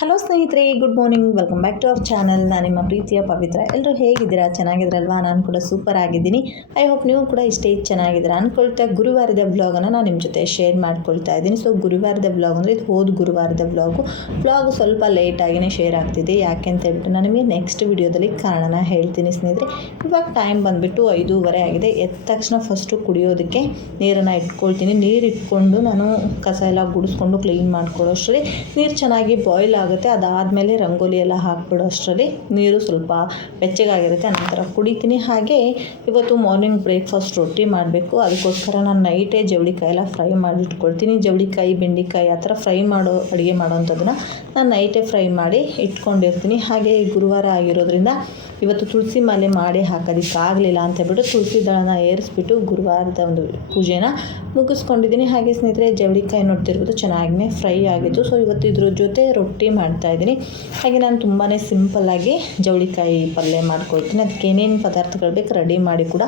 Hello ಸ್ನೇಹಿತರೆ good morning welcome back to our channel ನಾನು ನಿಮ್ಮ ಪ್ರೀತಿಯ ಪವಿತ್ರ. ಎಲ್ಲರೂ ಹೇಗಿದ್ದೀರಾ? ಚೆನ್ನಾಗಿದ್ರಲ್ವಾ ನಾನು ಕೂಡ ಸೂಪರ್ ಆಗಿದ್ದೀನಿ. ಐ ಹೋಪ್ ನೀವು ಕೂಡ ಇಷ್ಟೇ ಚೆನ್ನಾಗಿದ್ದೀರಾ ಅಂದ್ಕೊಳ್ತಾ ಗುರುವಾರದ ವ್ಲಾಗನ್ನು ನಾನು ನಿಮ್ಮ ಜೊತೆ ಶೇರ್ ಮಾಡ್ಕೊಳ್ತಾ ಇದ್ದೀನಿ. ಸೊ ಗುರುವಾರದ ವ್ಲಾಗ್ ಅಂದರೆ ಇದು ಹೋದ ಗುರುವಾರದ ವ್ಲಾಗು ವ್ಲಾಗ್ ಸ್ವಲ್ಪ ಲೇಟಾಗಿಯೇ ಶೇರ್ ಆಗ್ತಿದೆ. ಯಾಕೆ ಅಂತ ಹೇಳ್ಬಿಟ್ಟು ನಾನು ನಿಮಗೆ ನೆಕ್ಸ್ಟ್ ವಿಡಿಯೋದಲ್ಲಿ ಕಾರಣನ ಹೇಳ್ತೀನಿ ಸ್ನೇಹಿತರೆ. ಇವಾಗ ಟೈಮ್ ಬಂದುಬಿಟ್ಟು ಐದೂವರೆ ಆಗಿದೆ. ಎದ್ದ ತಕ್ಷಣ ಫಸ್ಟು ಕುಡಿಯೋದಕ್ಕೆ ನೀರನ್ನು ಇಟ್ಕೊಳ್ತೀನಿ. ನೀರು ಇಟ್ಕೊಂಡು ನಾನು ಕಸ ಎಲ್ಲ ಗುಡಿಸ್ಕೊಂಡು ಕ್ಲೀನ್ ಮಾಡ್ಕೊಳ್ಳೋ ಅಷ್ಟರಲ್ಲಿ ನೀರು ಚೆನ್ನಾಗಿ ಬಾಯ್ಲ್ ಆಗುತ್ತೆ. ಅದಾದಮೇಲೆ ರಂಗೋಲಿ ಎಲ್ಲ ಹಾಕ್ಬಿಡೋ ಅಷ್ಟರಲ್ಲಿ. ನೀರು ಸ್ವಲ್ಪ ಬೆಚ್ಚಗಾಗಿರುತ್ತೆ, ನಂತರ ಕುಡಿತೀನಿ. ಹಾಗೆ ಇವತ್ತು ಮಾರ್ನಿಂಗ್ ಬ್ರೇಕ್ಫಾಸ್ಟ್ ರೊಟ್ಟಿ ಮಾಡಬೇಕು. ಅದಕ್ಕೋಸ್ಕರ ನಾನು ನೈಟೇ ಜವಳಿಕಾಯಿ ಎಲ್ಲ ಫ್ರೈ ಮಾಡಿ ಇಟ್ಕೊಳ್ತೀನಿ ಜವಳಿಕಾಯಿ, ಬೆಂಡೆಕಾಯಿ ಆ ಥರ ಫ್ರೈ ಮಾಡೋ ಅಡುಗೆ ಮಾಡೋವಂಥದ್ದನ್ನು ನಾನು ನೈಟೇ ಫ್ರೈ ಮಾಡಿ ಇಟ್ಕೊಂಡಿರ್ತೀನಿ. ಹಾಗೆ ಗುರುವಾರ ಆಗಿರೋದ್ರಿಂದ ಇವತ್ತು ತುಳಸಿ ಮಾಲೆ ಮಾಡಿ ಹಾಕೋದಕ್ಕಾಗಲಿಲ್ಲ ಅಂತ ಹೇಳ್ಬಿಟ್ಟು ತುಳಸಿ ದಳನ ಏರಿಸ್ಬಿಟ್ಟು ಗುರುವಾರದ ಒಂದು ಪೂಜೆನ ಮುಗಿಸ್ಕೊಂಡಿದ್ದೀನಿ. ಹಾಗೆ ಸ್ನೇಹಿತರೆ, ಜವಳಿಕಾಯಿ ನೋಡ್ತಿರ್ಬೋದು ಚೆನ್ನಾಗಿಯೇ ಫ್ರೈ ಆಗಿತ್ತು ಸೊ ಇವತ್ತು ಇದ್ರ ಜೊತೆ ರೊಟ್ಟಿ ಮಾಡ್ತಾ ಇದ್ದೀನಿ. ಹಾಗೆ ನಾನು ತುಂಬಾ ಸಿಂಪಲ್ಲಾಗಿ ಜವಳಿಕಾಯಿ ಪಲ್ಯ ಮಾಡ್ಕೊಳ್ತೀನಿ. ಅದಕ್ಕೆ ಏನೇನು ಪದಾರ್ಥಗಳು ಬೇಕು ರೆಡಿ ಮಾಡಿ ಕೂಡ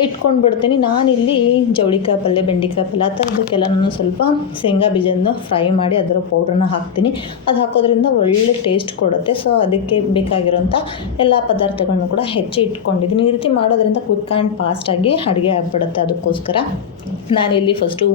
ಇಟ್ಕೊಂಡು ಬಿಡ್ತೀನಿ ನಾನಿಲ್ಲಿ ಜವಳಿಕಾಯಿ ಪಲ್ಯ, ಬೆಂಡೆಕಾಯಿ ಪಲ್ಯ, ಆ ಥರದಕ್ಕೆಲ್ಲ ನಾನು ಸ್ವಲ್ಪ ಶೇಂಗಾ ಬೀಜನ ಫ್ರೈ ಮಾಡಿ ಅದರ ಪೌಡ್ರನ್ನ ಹಾಕ್ತೀನಿ. ಅದು ಹಾಕೋದ್ರಿಂದ ಒಳ್ಳೆ ಟೇಸ್ಟ್ ಕೊಡುತ್ತೆ. ಸೊ ಅದಕ್ಕೆ ಬೇಕಾಗಿರೋಂಥ ಎಲ್ಲ ಪದಾರ್ಥಗಳನ್ನು ಕೂಡ ಹೆಚ್ಚಿ ಇಟ್ಕೊಂಡಿದ್ದೀನಿ. ಈ ರೀತಿ ಮಾಡೋದ್ರಿಂದ ಕ್ವಿಕ್ ಆ್ಯಂಡ್ ಫಾಸ್ಟಾಗಿ ಅಡುಗೆ ಆಗಿಬಿಡುತ್ತೆ ಅದಕ್ಕೋಸ್ಕರ. ನಾನಿಲ್ಲಿ ಫಸ್ಟು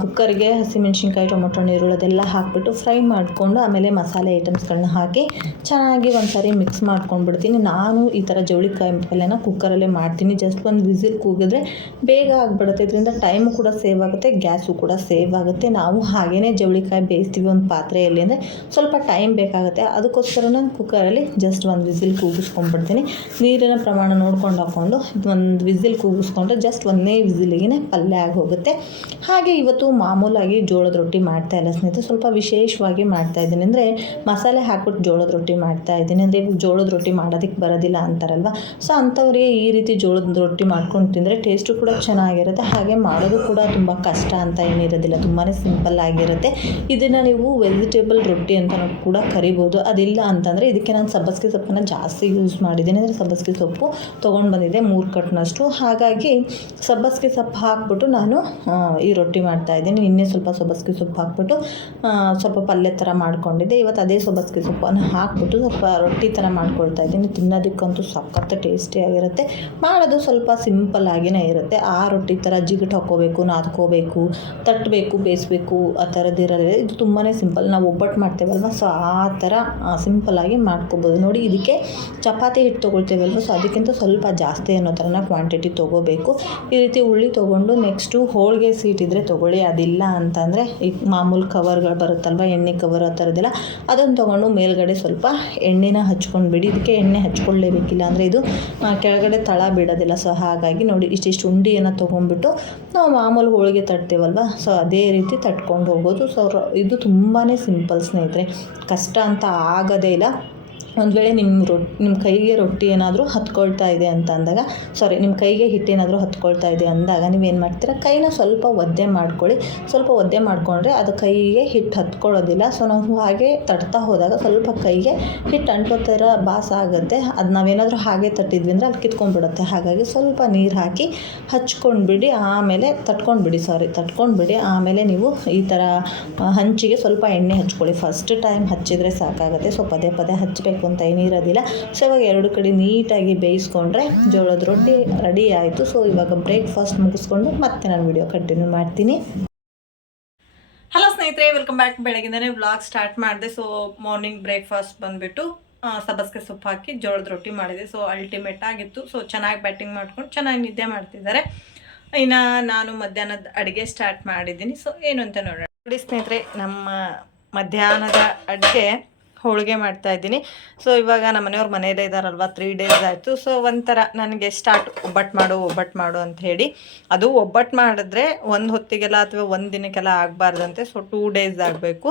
ಕುಕ್ಕರ್ಗೆ ಹಸಿಮೆಣ್ಸಿನ್ಕಾಯಿ, ಟೊಮೊಟೊ ಈರುಳ್ಳಿ ಅದೆಲ್ಲ ಹಾಕ್ಬಿಟ್ಟು ಫ್ರೈ ಮಾಡಿಕೊಂಡು ಆಮೇಲೆ ಮಸಾಲೆ ಐಟಮ್ಸ್ಗಳನ್ನ ಹಾಕಿ ಚೆನ್ನಾಗಿ ಒಂದು ಸಾರಿ ಮಿಕ್ಸ್ ಮಾಡ್ಕೊಂಡ್ಬಿಡ್ತೀನಿ. ನಾನು ಈ ಥರ ಜವಳಿಕಾಯಿ ಪಲ್ಯನ ಕುಕ್ಕರಲ್ಲೇ ಮಾಡ್ತೀನಿ. ಜಸ್ಟ್ ಒಂದು ವಿಸಿಲ್ ಕೂಗಿದ್ರೆ ಬೇಗ ಆಗಿಬಿಡುತ್ತೆ. ಇದರಿಂದ ಟೈಮು ಕೂಡ ಸೇವ್ ಆಗುತ್ತೆ ಗ್ಯಾಸು ಕೂಡ ಸೇವ್ ಆಗುತ್ತೆ. ನಾವು ಹಾಗೇ ಜವಳಿಕಾಯಿ ಬೇಯಿಸ್ತೀವಿ ಒಂದು ಪಾತ್ರೆಯಲ್ಲಿ ಅಂದರೆ ಸ್ವಲ್ಪ ಟೈಮ್ ಬೇಕಾಗುತ್ತೆ. ಅದಕ್ಕೋಸ್ಕರ ನಾನು ಕುಕ್ಕರಲ್ಲಿ ಜಸ್ಟ್ ಒಂದು ವಿಸಿಲ್ ಕೂಗಿಸ್ಕೊಂಡ್ಬಿಡ್ತೀನಿ. ನೀರಿನ ಪ್ರಮಾಣ ನೋಡ್ಕೊಂಡು ಹಾಕ್ಕೊಂಡು ಒಂದು ವಿಸಿಲ್ ಕೂಗಿಸ್ಕೊಂಡ್ರೆ ಜಸ್ಟ್ ಒಂದೇ ವಿಸಿಲಿಗೆ ಪಲ್ಯ ಆಗಿ ಹೋಗುತ್ತೆ ಹಾಗೆ ಇವತ್ತು ಮಾಮೂಲಾಗಿ ಜೋಳದ ರೊಟ್ಟಿ ಮಾಡ್ತಾ ಇಲ್ಲ ಸ್ನೇಹಿತರೆ. ಸ್ವಲ್ಪ ವಿಶೇಷವಾಗಿ ಮಾಡ್ತಾ ಇದ್ದೀನಿ. ಅಂದರೆ ಮಸಾಲೆ ಹಾಕ್ಬಿಟ್ಟು ಜೋಳದ ರೊಟ್ಟಿ ಮಾಡ್ತಾ ಇದ್ದೀನಿ. ಅಂದರೆ ಜೋಳದ ರೊಟ್ಟಿ ಮಾಡೋದಕ್ಕೆ ಬರೋದಿಲ್ಲ ಅಂತಾರಲ್ವ? ಸೊ ಅಂಥವ್ರಿಗೆ ಈ ರೀತಿ ಜೋಳದ ರೊಟ್ಟಿ ಮಾಡ್ಕೊಂಡು ತಿಂದರೆ ಟೇಸ್ಟು ಕೂಡ ಚೆನ್ನಾಗಿರುತ್ತೆ. ಹಾಗೆ ಮಾಡೋದು ಕೂಡ ತುಂಬ ಕಷ್ಟ ಅಂತ ಏನಿರೋದಿಲ್ಲ. ತುಂಬಾ ಸಿಂಪಲ್ ಆಗಿರುತ್ತೆ. ಇದನ್ನು ನೀವು ವೆಜಿಟೇಬಲ್ ರೊಟ್ಟಿ ಅಂತ ಕೂಡ ಕರಿಬೋದು. ಅದಿಲ್ಲ ಅಂತಂದರೆ ಇದಕ್ಕೆ ನಾನು ಸಬ್ಬಸ್ಗೆ ಸೊಪ್ಪನ್ನು ಜಾಸ್ತಿ ಯೂಸ್ ಮಾಡಿದ್ದೀನಿ. ಅಂದರೆ ಸಬ್ಬಸ್ಗೆ ಸೊಪ್ಪು ತೊಗೊಂಡು ಬಂದಿದ್ದೆ ಮೂರು ಕಟ್ನಷ್ಟು. ಹಾಗಾಗಿ ಸಬ್ಬಸ್ಗೆ ಸೊಪ್ಪು ಹಾಕ್ಬಿಟ್ಟು ನಾನು ಈ ರೊಟ್ಟಿ ಮಾಡ್ತಾ ಇದ್ದೀನಿ. ನಿನ್ನೆ ಸ್ವಲ್ಪ ಸೊಬ್ಬಸ್ಗೆ ಸೊಪ್ಪು ಹಾಕ್ಬಿಟ್ಟು ಸ್ವಲ್ಪ ಪಲ್ಯ ಥರ ಮಾಡ್ಕೊಂಡಿದ್ದೆ. ಇವತ್ತು ಅದೇ ಸೊಬ್ಬಸ್ಗೆ ಸೊಪ್ಪನ್ನು ಹಾಕ್ಬಿಟ್ಟು ಸ್ವಲ್ಪ ರೊಟ್ಟಿ ಥರ ಮಾಡ್ಕೊಳ್ತಾ ಇದ್ದೀನಿ. ತಿನ್ನೋದಕ್ಕಂತೂ ಸಖತ್ತು ಟೇಸ್ಟಿಯಾಗಿರುತ್ತೆ ಮಾಡೋದು ಸ್ವಲ್ಪ ಸಿಂಪಲ್ ಆಗಿನೇ ಇರುತ್ತೆ. ಆ ರೊಟ್ಟಿ ಥರ ಜಿಗಿಟ್ ಹಾಕ್ಕೋಬೇಕು, ನಾದ್ಕೋಬೇಕು ತಟ್ಟಬೇಕು ಬೇಯಿಸ್ಬೇಕು, ಆ ಥರದ್ದು ಇರೋದಿಲ್ಲ ಇದು ತುಂಬಾ ಸಿಂಪಲ್. ನಾವು ಒಬ್ಬಟ್ಟು ಮಾಡ್ತೇವಲ್ವ? ಸೊ, ಆ ಥರ ಸಿಂಪಲ್ಲಾಗಿ ಮಾಡ್ಕೋಬೋದು. ನೋಡಿ, ಇದಕ್ಕೆ ಚಪಾತಿ ಹಿಟ್ಟು ತೊಗೊಳ್ತೇವಲ್ವ? ಸೊ, ಅದಕ್ಕಿಂತ ಸ್ವಲ್ಪ ಜಾಸ್ತಿ ಅನ್ನೋ ಥರನ ಕ್ವಾಂಟಿಟಿ ತೊಗೋಬೇಕು. ಈ ರೀತಿ ಹುಳಿ ತೊಗೊಂಡು ನೆಕ್ಸ್ಟು ಹೋಳಿಗೆ ಸೀಟ್ ಇದ್ದರೆ ತೊಗೊಳ್ಳಿ. ಅದಿಲ್ಲ ಅಂತಂದರೆ ಈಗ ಮಾಮೂಲು ಕವರ್ಗಳು ಬರುತ್ತಲ್ವ? ಎಣ್ಣೆ ಕವರ್ ಆ ಥರದ್ದೆಲ್ಲ ಅದನ್ನು ತೊಗೊಂಡು ಮೇಲ್ಗಡೆ ಸ್ವಲ್ಪ ಎಣ್ಣೆನ ಹಚ್ಕೊಂಡು ಬಿಡಿ ಇದಕ್ಕೆ ಎಣ್ಣೆ ಹಚ್ಕೊಳ್ಳೇಬೇಕಿಲ್ಲ ಅಂದರೆ ಇದು ಕೆಳಗಡೆ ತಳ ಬಿಡೋದಿಲ್ಲ. ಸೊ, ಹಾಗಾಗಿ ನೋಡಿ ಇಷ್ಟಿಷ್ಟು ಉಂಡಿಯನ್ನು ತೊಗೊಂಡ್ಬಿಟ್ಟು ನಾವು ಮಾಮೂಲು ಹೋಳಿಗೆ ತಟ್ತೇವಲ್ವ? ಸೊ ಅದೇ ರೀತಿ ತಟ್ಕೊಂಡು ಹೋಗೋದು. ಸೊ ಇದು ತುಂಬಾ ಸಿಂಪಲ್ ಸ್ನೇಹಿತರೆ. ಕಷ್ಟ ಅಂತ ಆಗೋದೇ ಇಲ್ಲ. ಒಂದು ವೇಳೆ ನಿಮ್ಮ ರೊಟ್ಟಿ ನಿಮ್ಮ ಕೈಗೆ ರೊಟ್ಟಿ ಏನಾದರೂ ಹತ್ಕೊಳ್ತಾ ಇದೆ ಅಂತ ಅಂದಾಗ ಸಾರಿ ನಿಮ್ಮ ಕೈಗೆ ಹಿಟ್ಟೇನಾದರೂ ಹತ್ಕೊಳ್ತಾ ಇದೆ ಅಂದಾಗ ನೀವೇನು ಮಾಡ್ತೀರಾ? ಕೈನ ಸ್ವಲ್ಪ ಒದ್ದೆ ಮಾಡ್ಕೊಳ್ಳಿ. ಸ್ವಲ್ಪ ಒದ್ದೆ ಮಾಡಿಕೊಂಡ್ರೆ ಅದು ಕೈಗೆ ಹಿಟ್ಟು ಹತ್ಕೊಳ್ಳೋದಿಲ್ಲ. ಸೊ ನಾವು ಹಾಗೆ ತಟ್ತಾ ಹೋದಾಗ ಸ್ವಲ್ಪ ಕೈಗೆ ಹಿಟ್ಟು ಅಂಟೋ ಥರ ಬಾಸ್ ಆಗುತ್ತೆ. ಅದು ನಾವೇನಾದರೂ ಹಾಗೆ ತಟ್ಟಿದ್ವಿ ಅಂದರೆ ಅಲ್ಲಿ ಕಿತ್ಕೊಂಡ್ಬಿಡುತ್ತೆ. ಹಾಗಾಗಿ ಸ್ವಲ್ಪ ನೀರು ಹಾಕಿ ಹಚ್ಕೊಂಡ್ಬಿಡಿ, ಆಮೇಲೆ ತಟ್ಕೊಂಡ್ಬಿಡಿ ಸಾರಿ ತಟ್ಕೊಂಡ್ಬಿಡಿ. ಆಮೇಲೆ ನೀವು ಈ ಥರ ಹಂಚಿಗೆ ಸ್ವಲ್ಪ ಎಣ್ಣೆ ಹಚ್ಕೊಳ್ಳಿ. ಫಸ್ಟ್ ಟೈಮ್ ಹಚ್ಚಿದರೆ ಸಾಕಾಗುತ್ತೆ. ಸೊ ಪದೇ ಪದೇ ಹಚ್ಚಬೇಕು ಅಂತ ಏನಿರೋದಿಲ್ಲ ಸೊ ಇವಾಗ ಎರಡು ಕಡೆ ನೀಟಾಗಿ ಬೇಯಿಸ್ಕೊಂಡ್ರೆ ಜೋಳದ ರೊಟ್ಟಿ ರೆಡಿ ಆಯಿತು. ಸೊ ಇವಾಗ ಬ್ರೇಕ್ಫಾಸ್ಟ್ ಮುಗಿಸ್ಕೊಂಡು ಮತ್ತೆ ನಾನು ವಿಡಿಯೋ ಕಂಟಿನ್ಯೂ ಮಾಡ್ತೀನಿ. ಹಲೋ ಸ್ನೇಹಿತರೆ ವೆಲ್ಕಮ್ ಬ್ಯಾಕ್ ಬೆಳಗಿಂದನೇ ವ್ಲಾಗ್ ಸ್ಟಾರ್ಟ್ ಮಾಡಿದೆ. ಸೊ ಮಾರ್ನಿಂಗ್ ಬ್ರೇಕ್ಫಾಸ್ಟ್ ಬಂದುಬಿಟ್ಟು ಸಬಸ್ಗೆ ಸೊಪ್ಪು ಹಾಕಿ ಜೋಳದ ರೊಟ್ಟಿ ಮಾಡಿದೆ. ಸೊ ಅಲ್ಟಿಮೇಟ್ ಆಗಿತ್ತು. ಸೊ ಚೆನ್ನಾಗಿ ಬ್ಯಾಟಿಂಗ್ ಮಾಡ್ಕೊಂಡು ಚೆನ್ನಾಗಿ ನಿದ್ದೆ ಮಾಡ್ತಿದ್ದಾರೆ. ಇನ್ನು ನಾನು ಮಧ್ಯಾಹ್ನದ ಅಡುಗೆ ಸ್ಟಾರ್ಟ್ ಮಾಡಿದ್ದೀನಿ. ಸೊ ಏನು ಅಂತ ನೋಡೋಣ. ನೋಡಿ ಸ್ನೇಹಿತರೆ, ನಮ್ಮ ಮಧ್ಯಾಹ್ನದ ಅಡುಗೆ ಹೋಳಿಗೆ ಮಾಡ್ತಾ ಇದ್ದೀನಿ. ಸೊ ಇವಾಗ ನಮ್ಮ ಮನೆಯವ್ರ ಮನೆಯಲ್ಲೇ ಇದ್ದಾರಲ್ವ ತ್ರೀ ಡೇಸ್ ಆಯಿತು. ಸೊ ಒಂಥರ ನನಗೆ ಸ್ಟಾರ್ಟ್ ಒಬ್ಬಟ್ಟು ಮಾಡು ಒಬ್ಬಟ್ಟು ಮಾಡು ಅಂತ ಹೇಳಿ. ಅದು ಒಬ್ಬಟ್ಟು ಮಾಡಿದ್ರೆ ಒಂದು ಹೊತ್ತಿಗೆಲ್ಲ ಅಥವಾ ಒಂದು ದಿನಕ್ಕೆಲ್ಲ ಆಗಬಾರ್ದಂತೆ. ಸೊ ಟೂ ಡೇಸ್ ಆಗಬೇಕು.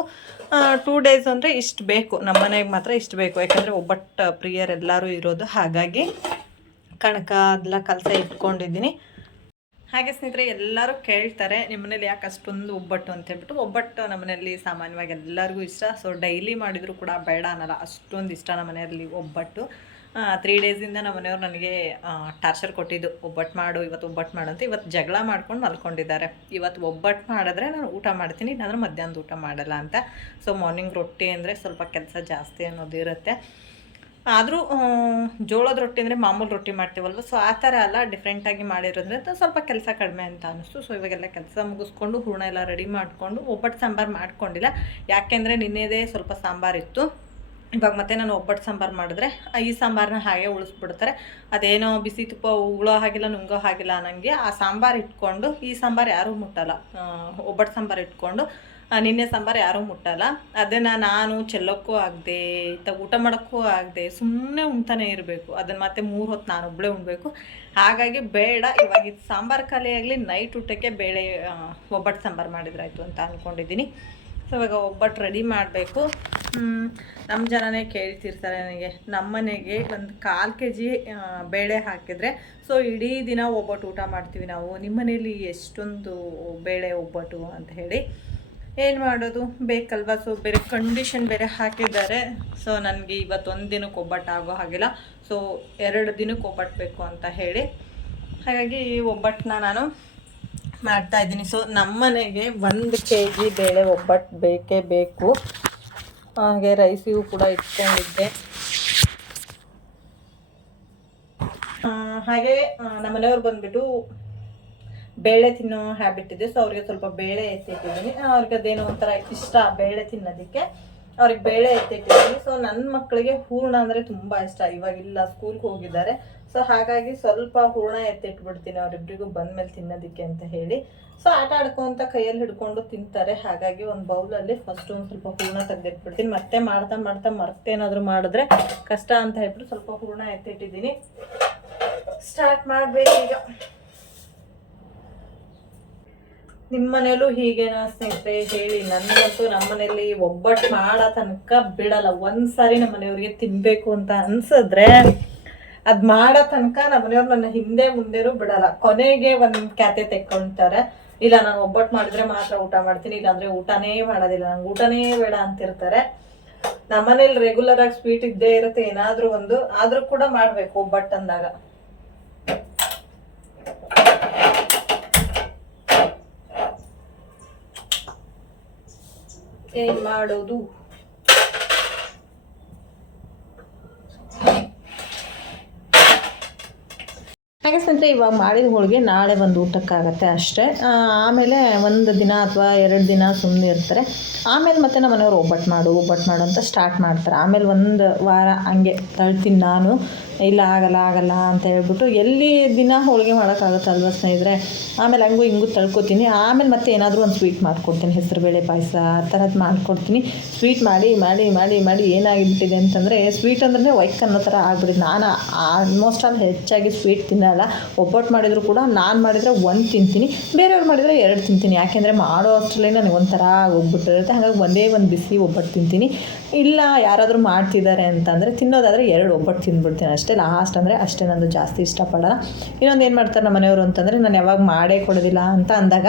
ಟೂ ಡೇಸ್ ಅಂದರೆ ಇಷ್ಟು ಬೇಕು. ನಮ್ಮ ಮನೆಗೆ ಮಾತ್ರ ಇಷ್ಟು ಬೇಕು. ಯಾಕಂದರೆ ಒಬ್ಬಟ್ಟು ಪ್ರಿಯರೆಲ್ಲರೂ ಇರೋದು. ಹಾಗಾಗಿ ಕಣಕ ಅದೆಲ್ಲ ಕಲಸ ಇಟ್ಕೊಂಡಿದ್ದೀನಿ. ಹಾಗೆ ಸ್ನೇಹಿತರೆ, ಎಲ್ಲರೂ ಕೇಳ್ತಾರೆ ನಿಮ್ಮನೇಲಿ ಯಾಕೆ ಅಷ್ಟೊಂದು ಒಬ್ಬಟ್ಟು ಅಂತ ಹೇಳ್ಬಿಟ್ಟು. ಒಬ್ಬಟ್ಟು ನಮ್ಮನೆಯಲ್ಲಿ ಸಾಮಾನ್ಯವಾಗಿ ಎಲ್ಲರಿಗೂ ಇಷ್ಟ. ಸೊ ಡೈಲಿ ಮಾಡಿದರೂ ಕೂಡ ಬೇಡ ಅನ್ನಲ್ಲ. ಅಷ್ಟೊಂದು ಇಷ್ಟ ನಮ್ಮ ಮನೆಯಲ್ಲಿ ಒಬ್ಬಟ್ಟು. ತ್ರೀ ಡೇಸಿಂದ ನಮ್ಮ ಮನೆಯವ್ರು ನನಗೆ ಟಾರ್ಚರ್ ಕೊಟ್ಟಿದ್ದು. ಒಬ್ಬಟ್ಟು ಮಾಡು, ಇವತ್ತು ಒಬ್ಬಟ್ಟು ಮಾಡು ಅಂತ. ಇವತ್ತು ಜಗಳ ಮಾಡ್ಕೊಂಡು ಮಲ್ಕೊಂಡಿದ್ದಾರೆ. ಇವತ್ತು ಒಬ್ಬಟ್ಟು ಮಾಡಿದ್ರೆ ನಾನು ಊಟ ಮಾಡ್ತೀನಿ, ಇಲ್ಲಾಂದ್ರೆ ಮಧ್ಯಾಹ್ನದ ಊಟ ಮಾಡಲ್ಲ ಅಂತ. ಸೊ ಮಾರ್ನಿಂಗ್ ರೊಟ್ಟಿ ಅಂದರೆ ಸ್ವಲ್ಪ ಕೆಲಸ ಜಾಸ್ತಿ ಅನ್ನೋದು ಇರುತ್ತೆ. ಆದರೂ ಜೋಳದ ರೊಟ್ಟಿ ಅಂದರೆ ಮಾಮೂಲು ರೊಟ್ಟಿ ಮಾಡ್ತೀವಲ್ವ? ಸೊ ಆ ಥರ ಎಲ್ಲ ಡಿಫ್ರೆಂಟಾಗಿ ಮಾಡಿರೋದ್ರಿಂದ ಸ್ವಲ್ಪ ಕೆಲಸ ಕಡಿಮೆ ಅಂತ ಅನ್ನಿಸ್ತು ಸೊ ಇವಾಗೆಲ್ಲ ಕೆಲಸ ಮುಗಿಸ್ಕೊಂಡು ಹೂರ್ಣ ಎಲ್ಲ ರೆಡಿ ಮಾಡಿಕೊಂಡು, ಒಬ್ಬಟ್ಟು ಸಾಂಬಾರು ಮಾಡ್ಕೊಂಡಿಲ್ಲ. ಯಾಕೆಂದರೆ ನಿನ್ನೆದೇ ಸ್ವಲ್ಪ ಸಾಂಬಾರಿತ್ತು ಇವಾಗ ಮತ್ತೆ ನಾನು ಒಬ್ಬಟ್ಟು ಸಾಂಬಾರು ಮಾಡಿದ್ರೆ ಈ ಸಾಂಬಾರನ್ನ ಹಾಗೆ ಉಳಿಸ್ಬಿಡ್ತಾರೆ. ಅದೇನೋ ಬಿಸಿ ತುಪ್ಪ ಉಳೋ ಹಾಗಿಲ್ಲ, ನುಂಗೋ ಹಾಗಿಲ್ಲ ನನಗೆ ಆ ಸಾಂಬಾರು ಇಟ್ಕೊಂಡು, ಈ ಸಾಂಬಾರು ಯಾರೂ ಮುಟ್ಟಲ್ಲ. ಒಬ್ಬಟ್ಟು ಸಾಂಬಾರು ಇಟ್ಕೊಂಡು ನಿನ್ನೆ ಸಾಂಬಾರು ಯಾರೂ ಮುಟ್ಟಲ್ಲ. ಅದನ್ನು ನಾನು ಚೆಲ್ಲೋಕ್ಕೂ ಆಗದೆ, ತ ಊಟ ಮಾಡೋಕ್ಕೂ ಆಗದೆ ಸುಮ್ಮನೆ ಉಣ್ತಾನೆ ಇರಬೇಕು. ಅದನ್ನು ಮತ್ತೆ ಮೂರು ಹೊತ್ತು ನಾನು ಒಬ್ಬಳೇ ಉಣ್ಬೇಕು. ಹಾಗಾಗಿ ಬೇಡ, ಇವಾಗ ಇದು ಸಾಂಬಾರು ಆಗಲಿ, ನೈಟ್ ಊಟಕ್ಕೆ ಬೇಳೆ ಒಬ್ಬಟ್ಟು ಸಾಂಬಾರು ಮಾಡಿದ್ರಾಯ್ತು ಅಂತ ಅಂದ್ಕೊಂಡಿದ್ದೀನಿ ಸೊ ಇವಾಗ ಒಬ್ಬಟ್ಟು ರೆಡಿ ಮಾಡಬೇಕು. ನಮ್ಮ ಜನನೇ ಕೇಳ್ತಿರ್ತಾರೆ ನನಗೆ. ನಮ್ಮ ಮನೆಗೆ ಒಂದು ಕಾಲು ಕೆ ಜಿ ಬೇಳೆ ಹಾಕಿದರೆ ಸೊ ಇಡೀ ದಿನ ಒಬ್ಬಟ್ಟು ಊಟ ಮಾಡ್ತೀವಿ ನಾವು. ನಿಮ್ಮ ಮನೇಲಿ ಎಷ್ಟೊಂದು ಬೇಳೆ ಒಬ್ಬಟ್ಟು ಅಂತ ಹೇಳಿ. ಏನು ಮಾಡೋದು? ಬೇಕಲ್ವ? ಸೊ ಬೇರೆ ಕಂಡೀಷನ್ ಬೇರೆ ಹಾಕಿದ್ದಾರೆ. ಸೊ ನನಗೆ ಇವತ್ತೊಂದು ದಿನಕ್ಕೆ ಒಬ್ಬಟ್ಟು ಆಗೋ ಹಾಗಿಲ್ಲ. ಸೊ ಎರಡು ದಿನಕ್ಕೆ ಒಬ್ಬಟ್ಟು ಅಂತ ಹೇಳಿ. ಹಾಗಾಗಿ ಈ ಒಬ್ಬಟ್ಟನ್ನ ನಾನು ಮಾಡ್ತಾಯಿದ್ದೀನಿ ಸೊ ನಮ್ಮನೆಗೆ ಒಂದು ಕೆ ಜಿ ಬೇಳೆ ಒಬ್ಬಟ್ಟು ಬೇಕೇ ಬೇಕು. ಹಾಗೆ ರೈಸಿಗೂ ಕೂಡ ಇಟ್ಕೊಂಡಿದ್ದೆ. ಹಾಗೆ ನಮ್ಮನೆಯವ್ರು ಬಂದುಬಿಟ್ಟು ಮನೆಯವ್ರು ಬಂದ್ಬಿಟ್ಟು ಬೇಳೆ ತಿನ್ನೋ ಹ್ಯಾಬಿಟ್ ಇದೆ. ಸೊ ಅವ್ರಿಗೆ ಸ್ವಲ್ಪ ಬೇಳೆ ಎತ್ತಿಟ್ಟಿದ್ದೀನಿ. ಅವ್ರಿಗೆ ಅದೇನೋ ಒಂಥರ ಇಷ್ಟ ಬೇಳೆ ತಿನ್ನೋದಕ್ಕೆ ಅವ್ರಿಗೆ ಬೇಳೆ ಎತ್ತಿಟ್ಟಿದ್ದೀನಿ. ಸೊ ನನ್ನ ಮಕ್ಕಳಿಗೆ ಹೂರ್ಣ ಅಂದರೆ ತುಂಬ ಇಷ್ಟ. ಇವಾಗಿಲ್ಲ ಸ್ಕೂಲ್ಗೆ ಹೋಗಿದ್ದಾರೆ. ಸೊ ಹಾಗಾಗಿ ಸ್ವಲ್ಪ ಹೂರ್ಣ ಎತ್ತಿಟ್ಬಿಡ್ತೀನಿ ಅವರಿಬ್ಬರಿಗೂ ಬಂದ್ಮೇಲೆ ತಿನ್ನೋದಕ್ಕೆ ಅಂತ ಹೇಳಿ. ಸೊ ಆಟ ಆಡ್ಕೊಂತ ಕೈಯಲ್ಲಿ ಹಿಡ್ಕೊಂಡು ತಿಂತಾರೆ. ಹಾಗಾಗಿ ಒಂದು ಬೌಲಲ್ಲಿ ಫಸ್ಟ್ ಒಂದು ಸ್ವಲ್ಪ ಹೂರ್ಣ ತೆಗೆದಿಟ್ಬಿಡ್ತೀನಿ. ಮತ್ತೆ ಮಾಡ್ತಾ ಮಾಡ್ತಾ ಮರ್ತೇನಾದರೂ ಮಾಡಿದ್ರೆ ಕಷ್ಟ ಅಂತ ಹೇಳ್ಬಿಟ್ಟು ಸ್ವಲ್ಪ ಹೂರ್ಣ ಎತ್ತಿಟ್ಟಿದ್ದೀನಿ. ಸ್ಟಾರ್ಟ್ ಮಾಡ್ಬೇಕೀಗ. ನಿಮ್ಮ ಮನೇಲೂ ಹೀಗೇನ ಸ್ನೇಹಿತರೆ ಹೇಳಿ, ನನಗಂತೂ ನಮ್ಮ ಮನೇಲಿ ಒಬ್ಬಟ್ಟು ಮಾಡೋ ತನಕ ಬಿಡಲ್ಲ. ಒಂದ್ಸಾರಿ ನಮ್ಮ ಮನೆಯವ್ರಿಗೆ ತಿನ್ಬೇಕು ಅಂತ ಅನ್ಸಿದ್ರೆ ಅದ್ ಮಾಡೋ ತನಕ ನಮ್ಮ ಮನೆಯವ್ರು ನನ್ನ ಹಿಂದೆ ಮುಂದೆನೂ ಬಿಡಲ್ಲ. ಕೊನೆಗೆ ಒಂದು ಕ್ಯಾತೆ ತೆಕ್ಕೊಂತಾರೆ ಇಲ್ಲ, ನಾನು ಒಬ್ಬಟ್ಟು ಮಾಡಿದ್ರೆ ಮಾತ್ರ ಊಟ ಮಾಡ್ತೀನಿ, ಇಲ್ಲಾಂದ್ರೆ ಊಟನೇ ಮಾಡೋದಿಲ್ಲ. ನಂಗೆ ಊಟನೇ ಬೇಡ ಅಂತಿರ್ತಾರೆ. ನಮ್ಮನೇಲಿ ರೆಗ್ಯುಲರ್ ಆಗಿ ಸ್ವೀಟ್ ಇದ್ದೇ ಇರುತ್ತೆ, ಏನಾದರೂ ಒಂದು. ಆದ್ರೂ ಕೂಡ ಮಾಡಬೇಕು ಒಬ್ಬಟ್ಟು ಅಂದಾಗ. ಏನ್ ಮಾಡೋದು ಹಾಗೆ ಸ್ನೇಹಿತರೆ, ಇವಾಗ ಮಾಡಿದ ಹೋಳಿಗೆ ನಾಳೆ ಒಂದು ಊಟಕ್ಕಾಗತ್ತೆ ಅಷ್ಟೇ. ಆಮೇಲೆ ಒಂದು ದಿನ ಅಥವಾ ಎರಡು ದಿನ ಸುಮ್ಮನೆ ಇರ್ತಾರೆ. ಆಮೇಲೆ ಮತ್ತೆ ನಮ್ಮ ಮನೆಯವ್ರು ಒಬ್ಬಟ್ಟು ಮಾಡು ಒಬ್ಬಟ್ಟು ಮಾಡು ಅಂತ ಸ್ಟಾರ್ಟ್ ಮಾಡ್ತಾರೆ. ಆಮೇಲೆ ಒಂದು ವಾರ ಹಂಗೆ ತಳ್ತೀನಿ ನಾನು. ಇಲ್ಲ, ಆಗಲ್ಲ ಆಗಲ್ಲ ಅಂತ ಹೇಳ್ಬಿಟ್ಟು ಎಲ್ಲಿ ದಿನ ಹೋಳಿಗೆ ಮಾಡೋಕ್ಕಾಗುತ್ತಲ್ವ ಸ್ನೇಹಿತರೆ? ಆಮೇಲೆ ಹಂಗೂ ಹಿಂಗೂ ತಳ್ಕೊತೀನಿ. ಆಮೇಲೆ ಮತ್ತೆ ಏನಾದರೂ ಒಂದು ಸ್ವೀಟ್ ಮಾಡ್ಕೊಡ್ತೀನಿ. ಹೆಸರುಬೇಳೆ ಪಾಯಸ, ಆ ಥರದ್ದು ಮಾಡ್ಕೊಡ್ತೀನಿ. ಸ್ವೀಟ್ ಮಾಡಿ ಮಾಡಿ ಮಾಡಿ ಮಾಡಿ ಏನಾಗಿಬಿಟ್ಟಿದೆ ಅಂತಂದರೆ ಸ್ವೀಟ್ ಅಂದ್ರೆ ವೈಕ್ ಅನ್ನೋ ಥರ ಆಗ್ಬಿಟ್ಟಿದೆ ನಾನು ಆಲ್ಮೋಸ್ಟ್ ಆಲ್ ಹೆಚ್ಚಾಗಿ ಸ್ವೀಟ್ ತಿನ್ನಲ್ಲ. ಒಬ್ಬಟ್ಟು ಮಾಡಿದ್ರು ಕೂಡ ನಾನು ಮಾಡಿದರೆ ಒಂದು ತಿಂತೀನಿ, ಬೇರೆಯವ್ರು ಮಾಡಿದರೆ ಎರಡು ತಿಂತೀನಿ. ಯಾಕೆಂದರೆ ಮಾಡೋ ಅಷ್ಟರಲ್ಲೇ ನನಗೆ ಒಂಥರ ಹೋಗ್ಬಿಟ್ಟಿರುತ್ತೆ. ಹಾಗಾಗಿ ಒಂದೇ ಒಂದು ಬಿಸಿ ಒಬ್ಬಟ್ಟು ತಿಂತೀನಿ. ಇಲ್ಲ, ಯಾರಾದರೂ ಮಾಡ್ತಿದ್ದಾರೆ ಅಂತಂದರೆ ತಿನ್ನೋದಾದರೆ ಎರಡು ಒಬ್ಬಟ್ಟು ತಿಂದ್ಬಿಡ್ತೀನಿ ಅಷ್ಟೇ. ಲಾಸ್ಟ್ ಅಂದರೆ ಅಷ್ಟೇ, ನಂದು ಜಾಸ್ತಿ ಇಷ್ಟಪಡಲ್ಲ. ಇನ್ನೊಂದು ಏನು ಮಾಡ್ತಾರೆ ನಮ್ಮ ಮನೆಯವರು ಅಂತಂದರೆ, ನಾನು ಯಾವಾಗ ಮಾಡೇ ಕೊಡೋದಿಲ್ಲ ಅಂತ ಅಂದಾಗ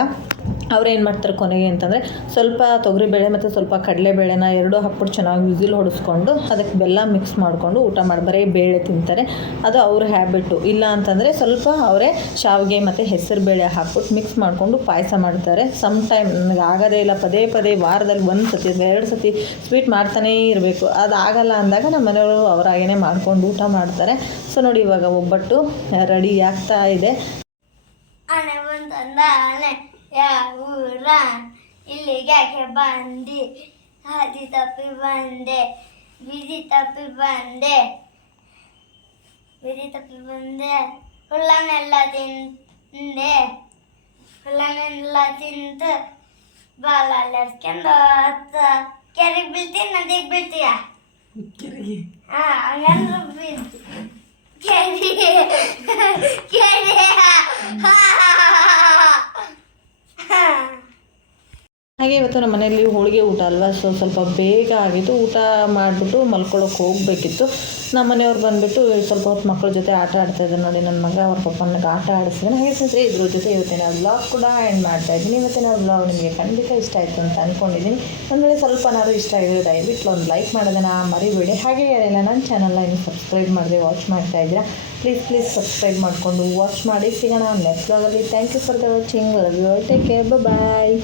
ಅವ್ರು ಏನು ಮಾಡ್ತಾರೆ ಕೊನೆಗೆ ಅಂತಂದರೆ ಸ್ವಲ್ಪ ತೊಗರಿಬೇಳೆ ಮತ್ತು ಸ್ವಲ್ಪ ಕಡಲೆಬೇಳೆನ ಎರಡೂ ಹಾಕ್ಬಿಟ್ಟು ಚೆನ್ನಾಗಿ ವಿಸಿಲ್ ಹೊಡಿಸ್ಕೊಂಡು ಅದಕ್ಕೆ ಬೆಲ್ಲ ಮಿಕ್ಸ್ ಮಾಡಿಕೊಂಡು ಊಟ ಮಾಡಿ, ಬರೀ ಬೇಳೆ ತಿಂತಾರೆ. ಅದು ಅವ್ರ ಹ್ಯಾಬಿಟ್ಟು ಇಲ್ಲ ಅಂತಂದರೆ ಸ್ವಲ್ಪ ಅವರೇ ಶಾವಿಗೆ ಮತ್ತು ಹೆಸರು ಬೇಳೆ ಹಾಕ್ಬಿಟ್ಟು ಮಿಕ್ಸ್ ಮಾಡಿಕೊಂಡು ಪಾಯಸ ಮಾಡ್ತಾರೆ. ಸಮ್ ಟೈಮ್ ನನಗೆ ಆಗೋದೇ ಇಲ್ಲ, ಪದೇ ಪದೇ ವಾರದಲ್ಲಿ ಒಂದು ಸತಿ ಎರಡು ಸತಿ ಸ್ವೀಟ್ ಮಾಡ್ತಾನೇ ಇರಬೇಕು. ಅದು ಆಗಲ್ಲ ಅಂದಾಗ ನಮ್ಮ ಮನೆಯವರು ಅವರಾಗೇ ಮಾಡ್ಕೊಂಡು ಊಟ ಮಾಡ್ತಾರೆ. ಸೊ ನೋಡಿ ಇವಾಗ ಒಬ್ಬಟ್ಟು ರೆಡಿ ಆಗ್ತಾ ಇದೆ. ಆನೆ ಬಂತಂದ ಆನೆ ಯಾವೂರ ಇಲ್ಲಿಗೆ ಯಾಕೆ ಬಂದಿ ಹಾದಿ ತಪ್ಪಿ ಬಂದೆ ಬೀದಿ ತಪ್ಪಿ ಬಂದೆ ಬೀದಿ ತಪ್ಪಿ ಬಂದೆ ಹುಲ್ಲನ್ನೆಲ್ಲ ತಿಂದೆ ಹುಲ್ಲನ್ನೆಲ್ಲ ತಿಂದು ಬಾಲಲ್ಲಿ ಹರ್ಸ್ಕೊಂಡು ಕೆರೆಗೆ ಬೀಳ್ತೀನಿ ನದಿಗೆ ಬೀಳ್ತೀಯ ಹಾ ಹಂಗಂದ್ರೆ ಬೀಳ್ತಿ ಕೆರೆ ಇವತ್ತು ನಮ್ಮ ಮನೆಯಲ್ಲಿ ಹೋಳಿಗೆ ಊಟ ಅಲ್ವಾ? ಸೊ ಸ್ವಲ್ಪ ಬೇಗ ಆಗಿತ್ತು. ಊಟ ಮಾಡಿಬಿಟ್ಟು ಮಲ್ಕೊಳ್ಳೋಕೆ ಹೋಗಬೇಕಿತ್ತು. ನಮ್ಮ ಮನೆಯವ್ರು ಬಂದುಬಿಟ್ಟು ಸ್ವಲ್ಪ ಹೊತ್ತು ಮಕ್ಕಳ ಜೊತೆ ಆಟ ಆಡ್ತಾ ಇದ್ದಾರೆ ನೋಡಿ. ನನ್ನ ಮಗ ಅವ್ರ ಪಪ್ಪನಿಗೆ ಆಟ ಆಡಿಸಿದ್ರೆ ಹಾಗೆ ಸ್ನೇಹಿತರೆ, ಇದ್ರ ಜೊತೆ ಇವತ್ತಿನ ವ್ಲಾಗ್ ಕೂಡ ಎಂಡ್ ಮಾಡ್ತಾ ಇದ್ದೀನಿ. ಇವತ್ತಿನ ವ್ಲಾಗ್ ನಿಮಗೆ ಖಂಡಿತ ಇಷ್ಟ ಆಯಿತು ಅಂತ ಅಂದ್ಕೊಂಡಿದ್ದೀನಿ ಒಂದು ವೇಳೆ ಸ್ವಲ್ಪನಾದ್ರು ಇಷ್ಟ ಆಗಿದ್ರೆ ದಯವಿಟ್ಟು ಒಂದು ಲೈಕ್ ಮಾಡೋದನ್ನು ಮರಿಬೇಡಿ. ಹಾಗೆ ಯಾರೆಲ್ಲ ನನ್ನ ಚಾನಲ್ನ ಇನ್ನು ಸಬ್ಸ್ಕ್ರೈಬ್ ಮಾಡಿದೆ ವಾಚ್ ಮಾಡ್ತಾ ಇದ್ದೀರಾ ಪ್ಲೀಸ್ ಪ್ಲೀಸ್ ಸಬ್ಸ್ಕ್ರೈಬ್ ಮಾಡಿಕೊಂಡು ವಾಚ್ ಮಾಡಿ. ಸಿಗೋಣ ನೆಕ್ಸ್ಟ್ ವ್ಲಾಗಲ್ಲಿ thank you for the watching love you take care bye